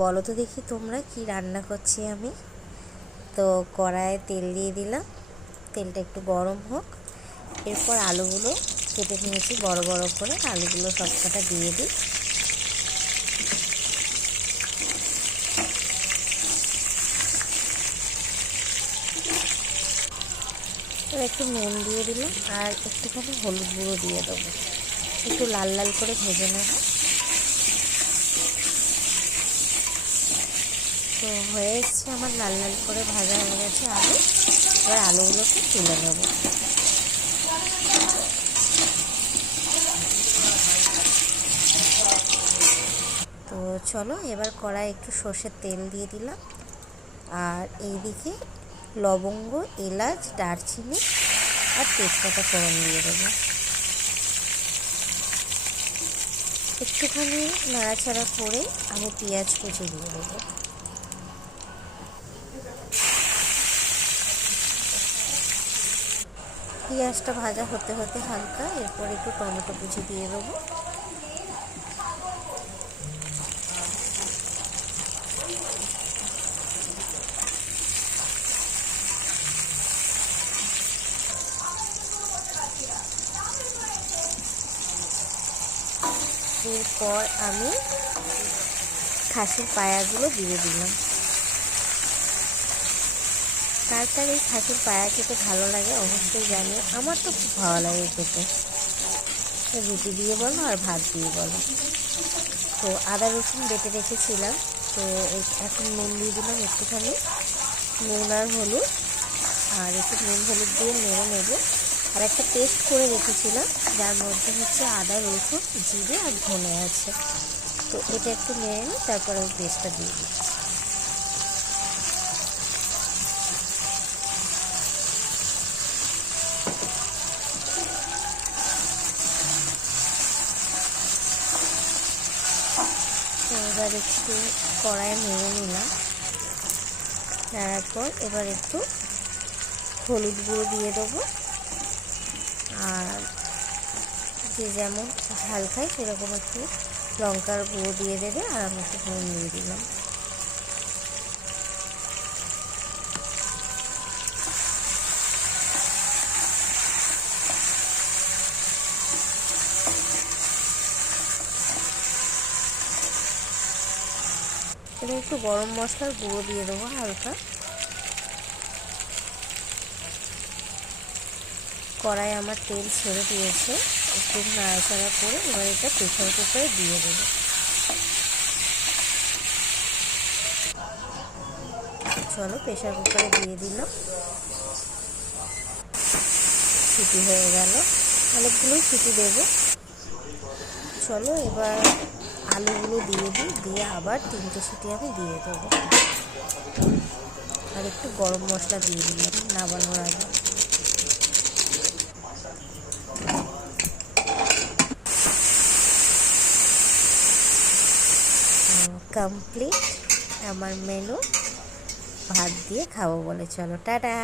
বলো তো দেখি তোমরা কি রান্না করছি আমি। তো কড়াইয়ে তেল দিয়ে দিলাম, তেলটা একটু গরম হোক। এরপর আলুগুলো কেটে নিয়েছি বড় বড় করে, আলুগুলো সবকটা দিয়ে দিই। একটু নুন দিয়ে দিলাম আর একটুখানি হলুদ গুঁড়ো দিয়ে দেবো। একটু লাল লাল করে ভেজে নেব। তো হয়ে এসছে আমার লাল লাল করে ভাজা হয়ে গেছে আলু। এবার আলুগুলোকে তুলে নেব। তো চলো, এবার কড়াই একটু সর্ষের তেল দিয়ে দিলাম। আর এইদিকে লবঙ্গ, এলাচ, দারচিনি আর তেজপাতা ফোড়ন দিয়ে দেবো। একটুখানি নাড়াচাড়া করে আমি পেঁয়াজ কুচি দিয়ে দেবো। পেঁয়াজটা ভাজা হতে হতে হালকা, এরপর একটু টমেটো কুচি দিয়ে দেবো। এরপর আমি খাসির পায়াগুলো দিয়ে দিলাম। কার এই খাসির পায়া খেতে ভালো লাগে, অবশ্যই জানি। আমার তো খুব ভালো লাগে খেতে। রুটি দিয়ে বলো আর ভাত দিয়ে বলো। তো আদা রসুন বেটে রেখেছিলাম। তো এখন নুন দিয়ে দিলাম একটুখানি। নুন আর হলুদ। আর একটু নুন হলুদ দিয়ে নেড়ে নেব আর একটা পেস্ট করে রেখেছিলাম। যার মধ্যে হচ্ছে আদা, রসুন, জিরে আর ধনে আছে। তো এটা একটু নেড়ে নিই তারপরে ওই পেস্টটা দিয়ে দিচ্ছি। এবার একটু কড়াই নেড়ে নিলাম। নেড়ার পর এবার একটু হলুদ গুঁড়ো দিয়ে দেবো। আর যে যেমন ঝাল খায় সেরকম একটু লঙ্কার গুঁড়ো দিয়ে দেবে আর আমি একটু নুন দিয়ে দিলাম। এবার একটু গরম মশলার গুঁড়ো দিয়ে দেবো হালকা। কড়াই আমার তেল ছেড়ে দিয়েছে, একটু নাড়াচাড়া করে এবার এটা প্রেশার কুকারে দিয়ে দেবো। চলো প্রেশার কুকারে দিয়ে দিলাম। সিটি হয়ে গেল। অনেকগুলোই সিটি দেবো। চলো এবার আলুগুলো দিয়ে দিই, দিয়ে আবার তিনটে সিটি আমি দিয়ে দেবো। আর একটু গরম মশলা দিয়ে দিলাম, নামানোর আগে। কমপ্লিট আমার মেনু ভাত দিয়ে খাব বলে, চলো, টাটা!